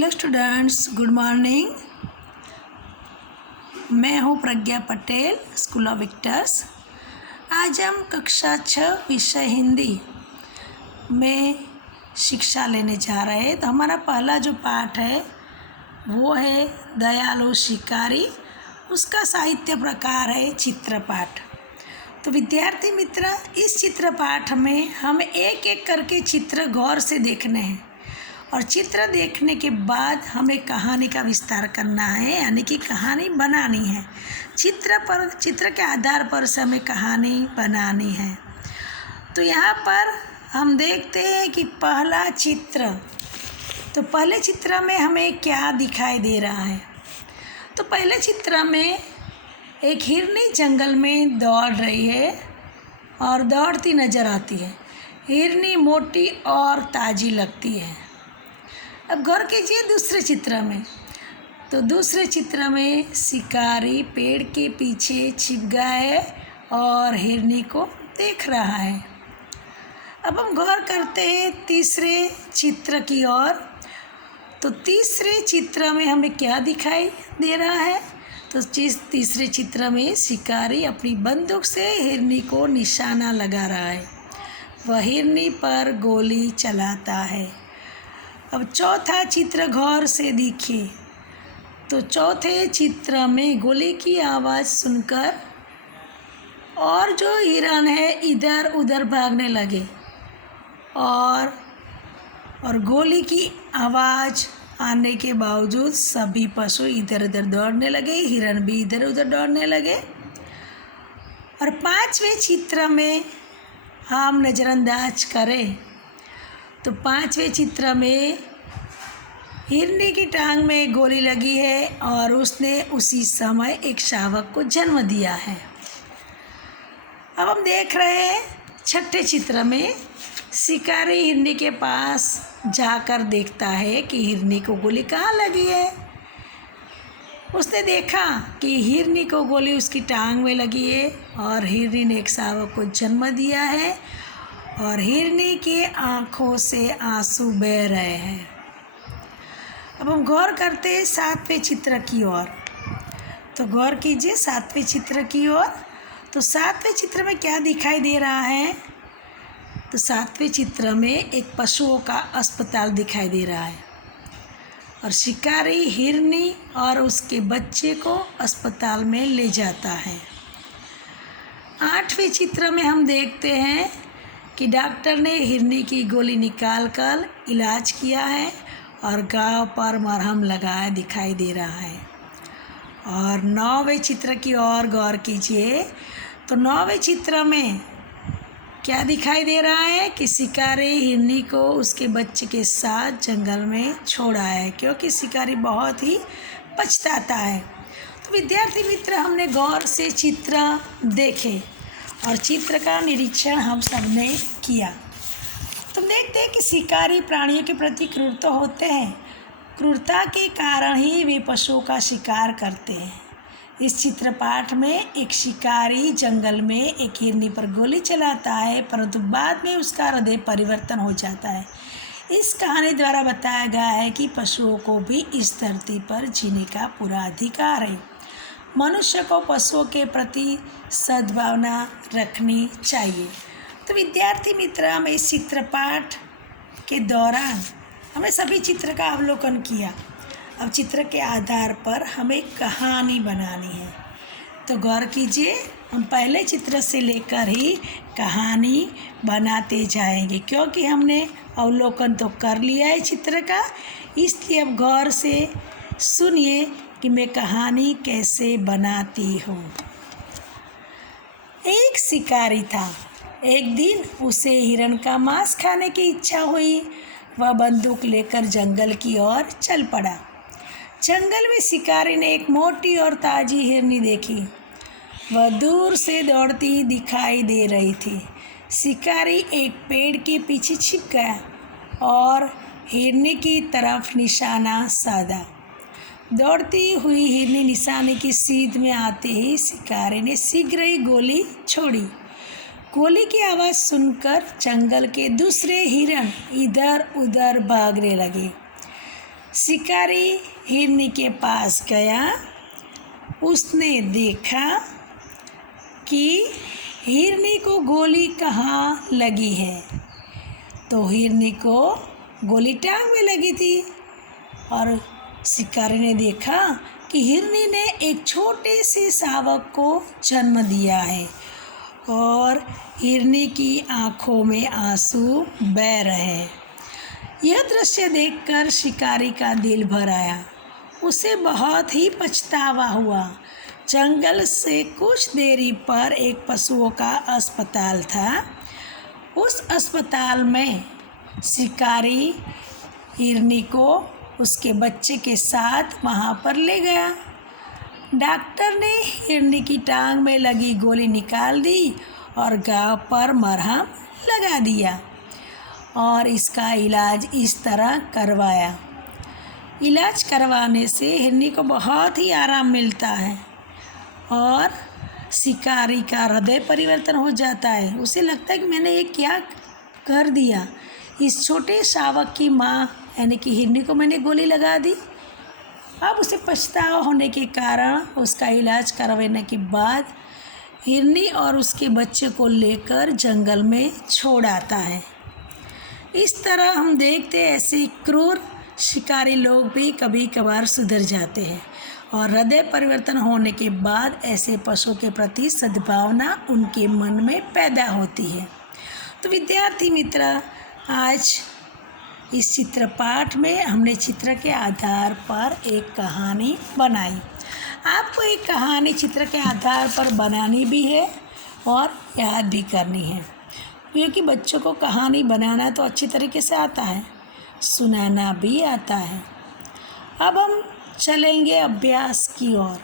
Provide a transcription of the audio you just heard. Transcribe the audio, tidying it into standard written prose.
Hello students, good morning. मैं हूं प्रज्ञा Patel, school of Victus. आज हम कक्षा 6 विषय हिंदी में शिक्षा लेने जा रहे हैं। तो हमारा पहला जो पाठ है वो है दयालु शिकारी। उसका साहित्य प्रकार है चित्रपाठ। तो विद्यार्थी मित्र, इस चित्रपाठ में हमें एक एक करके चित्र गौर से देखने हैं और चित्र देखने के बाद हमें कहानी का विस्तार करना है, यानी कि कहानी बनानी है। चित्र के आधार पर से हमें कहानी बनानी है। तो यहाँ पर हम देखते हैं कि पहला चित्र, तो पहले चित्र में हमें क्या दिखाई दे रहा है। तो पहले चित्र में एक हिरनी जंगल में दौड़ रही है और दौड़ती नज़र आती है। हिरनी मोटी और ताज़ी लगती है। अब गौर कीजिए दूसरे चित्र में। तो दूसरे चित्र में शिकारी पेड़ के पीछे छिप गया है और हिरनी को देख रहा है। अब हम गौर करते हैं तीसरे चित्र की ओर। तो तीसरे चित्र में हमें क्या दिखाई दे रहा है। तो तीसरे चित्र में शिकारी अपनी बंदूक से हिरनी को निशाना लगा रहा है। वह हिरनी पर गोली चलाता है। अब चौथा चित्र गौर से देखिए। तो चौथे चित्र में गोली की आवाज़ सुनकर और जो हिरन है इधर उधर भागने लगे और गोली की आवाज़ आने के बावजूद सभी पशु इधर उधर दौड़ने लगे, हिरन भी इधर उधर दौड़ने लगे। और पांचवें चित्र में हम नज़रअंदाज करें तो पांचवें चित्र में हिरनी की टांग में गोली लगी है और उसने उसी समय एक शावक को जन्म दिया है। अब हम देख रहे हैं छठे चित्र में शिकारी हिरनी के पास जाकर देखता है कि हिरनी को गोली कहाँ लगी है। उसने देखा कि हिरनी को गोली उसकी टांग में लगी है और हिरनी ने एक शावक को जन्म दिया है और हिरनी की आँखों से आंसू बह रहे हैं। अब हम गौर करते हैं सातवें चित्र की ओर। तो गौर कीजिए सातवें चित्र की ओर। तो सातवें चित्र में क्या दिखाई दे रहा है। तो सातवें चित्र में एक पशुओं का अस्पताल दिखाई दे रहा है और शिकारी हिरनी और उसके बच्चे को अस्पताल में ले जाता है। आठवें चित्र में हम देखते हैं कि डॉक्टर ने हिरनी की गोली निकालकर इलाज किया है और घाव पर मरहम लगाया दिखाई दे रहा है। और नौवें चित्र की ओर गौर कीजिए। तो नौवें चित्र में क्या दिखाई दे रहा है कि शिकारी हिरनी को उसके बच्चे के साथ जंगल में छोड़ा है, क्योंकि शिकारी बहुत ही पछताता है। तो विद्यार्थी मित्र, हमने गौर से चित्र देखे और चित्र का निरीक्षण हम सबने किया। तुम देखते हैं कि शिकारी प्राणियों के प्रति क्रूर तो होते हैं, क्रूरता के कारण ही वे पशुओं का शिकार करते हैं। इस चित्रपाठ में एक शिकारी जंगल में एक हिरनी पर गोली चलाता है, परंतु बाद में उसका हृदय परिवर्तन हो जाता है। इस कहानी द्वारा बताया गया है कि पशुओं को भी इस धरती पर जीने का पूरा अधिकार है। मनुष्य को पशुओं के प्रति सद्भावना रखनी चाहिए। तो विद्यार्थी मित्र, हमें इस चित्रपाठ के दौरान हमें सभी चित्र का अवलोकन किया। अब चित्र के आधार पर हमें कहानी बनानी है। तो गौर कीजिए, हम पहले चित्र से लेकर ही कहानी बनाते जाएंगे, क्योंकि हमने अवलोकन तो कर लिया है चित्र का। इसलिए अब गौर से सुनिए कि मैं कहानी कैसे बनाती हूँ। एक शिकारी था। एक दिन उसे हिरण का मांस खाने की इच्छा हुई। वह बंदूक लेकर जंगल की ओर चल पड़ा। जंगल में शिकारी ने एक मोटी और ताज़ी हिरनी देखी। वह दूर से दौड़ती दिखाई दे रही थी। शिकारी एक पेड़ के पीछे छिप गया और हिरनी की तरफ निशाना साधा। दौड़ती हुई हिरनी निशाने की सीध में आते ही शिकारी ने शीघ्र ही गोली छोड़ी। गोली की आवाज़ सुनकर जंगल के दूसरे हिरण इधर उधर भागने लगे। शिकारी हिरनी के पास गया। उसने देखा कि हिरनी को गोली कहाँ लगी है। तो हिरनी को गोली टांग में लगी थी और शिकारी ने देखा कि हिरनी ने एक छोटे से शावक को जन्म दिया है और हिरनी की आँखों में आंसू बह रहे हैं। यह दृश्य देखकर शिकारी का दिल भर आया। उसे बहुत ही पछतावा हुआ। जंगल से कुछ देरी पर एक पशुओं का अस्पताल था। उस अस्पताल में शिकारी हिरनी को उसके बच्चे के साथ वहाँ पर ले गया। डॉक्टर ने हिरनी की टांग में लगी गोली निकाल दी और घाव पर मरहम लगा दिया और इसका इलाज इस तरह करवाया। इलाज करवाने से हिरनी को बहुत ही आराम मिलता है और शिकारी का हृदय परिवर्तन हो जाता है। उसे लगता है कि मैंने ये क्या कर दिया। इस छोटे शावक की माँ यानी कि हिरनी को मैंने गोली लगा दी। अब उसे पछतावा होने के कारण उसका इलाज करवाने के बाद हिरनी और उसके बच्चे को लेकर जंगल में छोड़ आता है। इस तरह हम देखते हैं ऐसे क्रूर शिकारी लोग भी कभी कभार सुधर जाते हैं और हृदय परिवर्तन होने के बाद ऐसे पशुओं के प्रति सद्भावना उनके मन में पैदा होती है। तो विद्यार्थी मित्र, आज इस चित्र पाठ में हमने चित्र के आधार पर एक कहानी बनाई। आपको एक कहानी चित्र के आधार पर बनानी भी है और याद भी करनी है, क्योंकि बच्चों को कहानी बनाना तो अच्छी तरीके से आता है, सुनाना भी आता है। अब हम चलेंगे अभ्यास की ओर।